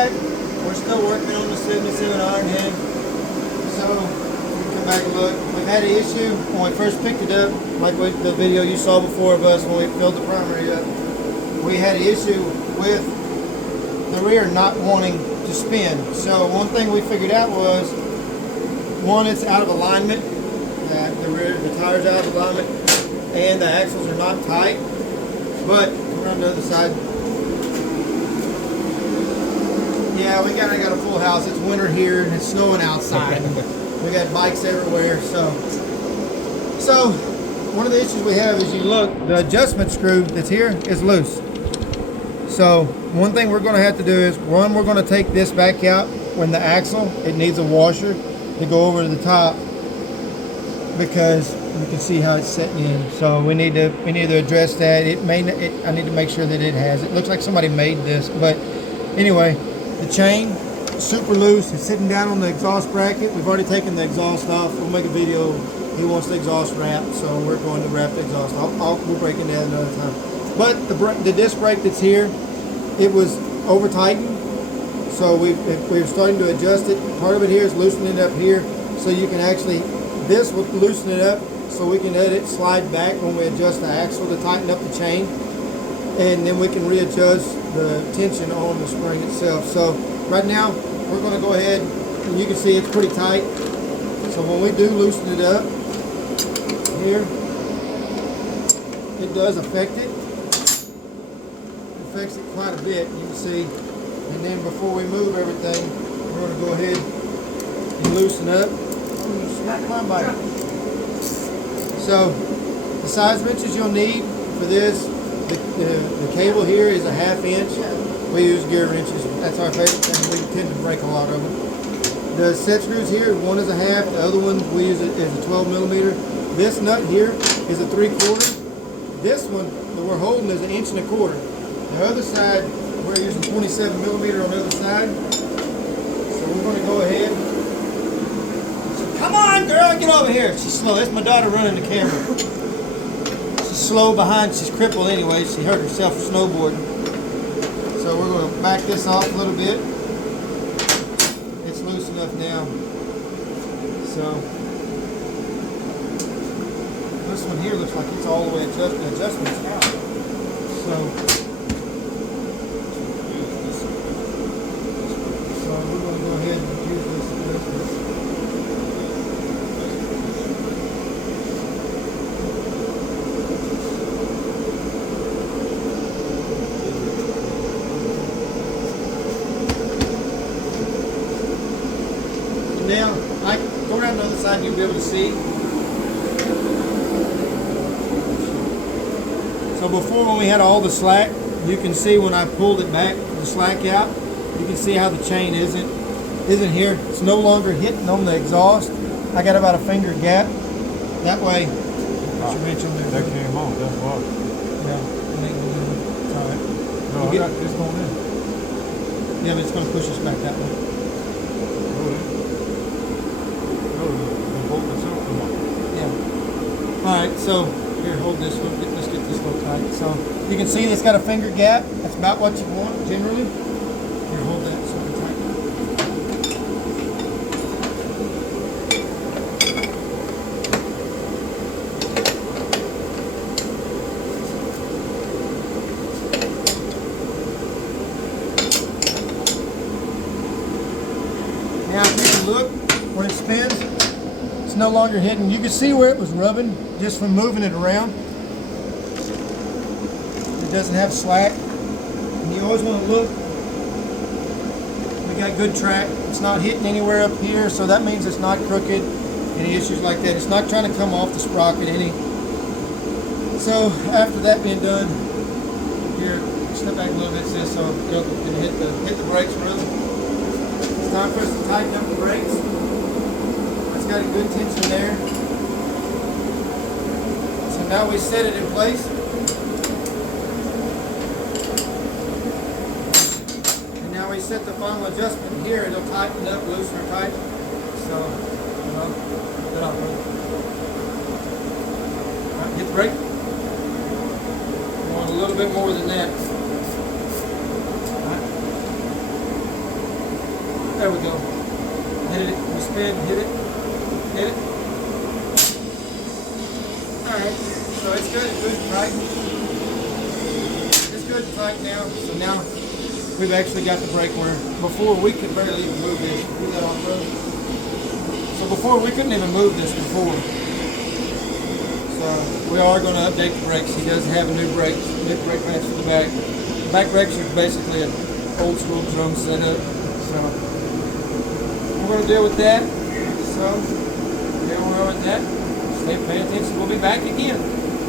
back. We're still working on the 77 iron head. So we can come back and look. We've had an issue when we first picked it up, like the video you saw before of us when we filled the primary up. We had an issue with the rear not wanting to spin. So one thing we figured out was, one, it's out of alignment. The tire's out of alignment, and the axles are not tight. But come around the other side. Yeah, we got a full house. It's winter here and it's snowing outside. We got bikes everywhere. So one of the issues we have is, you look, the adjustment screw that's here is loose. So one thing we're going to have to do is, one, we're going to take this back out. When the axle, it needs a washer to go over to the top, because you can see how it's setting in. So we need to address that. I need to make sure that it has. It looks like somebody made this, but anyway, the chain super loose. It's sitting down on the exhaust bracket. We've already taken the exhaust off. We'll make a video. He wants the exhaust wrapped, so we're going to wrap the exhaust. We'll break it down another time. But the disc brake that's here, it was over tightened. So we're starting to adjust it. Part of it here is loosening it up here, so you can actually, this will loosen it up, so we can let it slide back when we adjust the axle to tighten up the chain, and then we can readjust the tension on the spring itself. So right now we're going to go ahead, and you can see it's pretty tight. So when we do loosen it up here, it does affect it. It affects it quite a bit, you can see. And then before we move everything, we're going to go ahead and loosen up. Smack my bike. So the size wrenches you'll need for this, the cable here is a 1/2 inch. We use gear wrenches. That's our favorite thing. We tend to break a lot of them. The set screws here, one is a 1/2. The other one we use is a 12 millimeter. This nut here is a 3/4. This one that we're holding is 1 1/4 inches. The other side, we're using 27 millimeter on the other side. So we're going to go ahead. Come on, girl, get over here. She's slow. That's my daughter running the camera. She's slow behind. She's crippled anyway. She hurt herself snowboarding. So we're going to back this off a little bit. It's loose enough now. So this one here looks like it's all the way adjusted. The adjustment's out. So we're going to go ahead and use this. Now, I go around the other side and you'll be able to see. So before, when we had all the slack, you can see when I pulled it back, the slack out, you can see how the chain isn't here. It's no longer hitting on the exhaust. I got about a finger gap. That way, put your wrench on there. That came on, that's why. Yeah, it's all right. No, it's going in. Yeah, but it's going to push us back that way. Yeah. Alright, so here, hold this one. Let's get this little tight. So you can see it's got a finger gap. That's about what you want generally. Here, hold that so it's tight. Now if you can look, when it spins, it's no longer hitting. You can see where it was rubbing just from moving it around. It doesn't have slack. And you always want to look. We got good track. It's not hitting anywhere up here, so that means it's not crooked. Any issues like that. It's not trying to come off the sprocket any. So after that being done, here, step back a little bit, sis, so you can hit the brakes really. It's time for us to tighten up the brakes. It's got a good tension there. So now we set it in place. And now we set the final adjustment here. It'll tighten up, loosen or tighten. So, good on. Alright, hit the brake. We want a little bit more than that. There we go. Hit it. We spin. Hit it. Hit it. All right. So it's good. Good and tight. It's good and tight now. So now we've actually got the brake where before we could barely even move this. Put that on road. So before we couldn't even move this before. So we are going to update the brakes. He does have a new brake match for the back. The back brakes are basically an old school drum setup. So we're going to deal with that. So here we are with that. Stay paying attention. We'll be back again.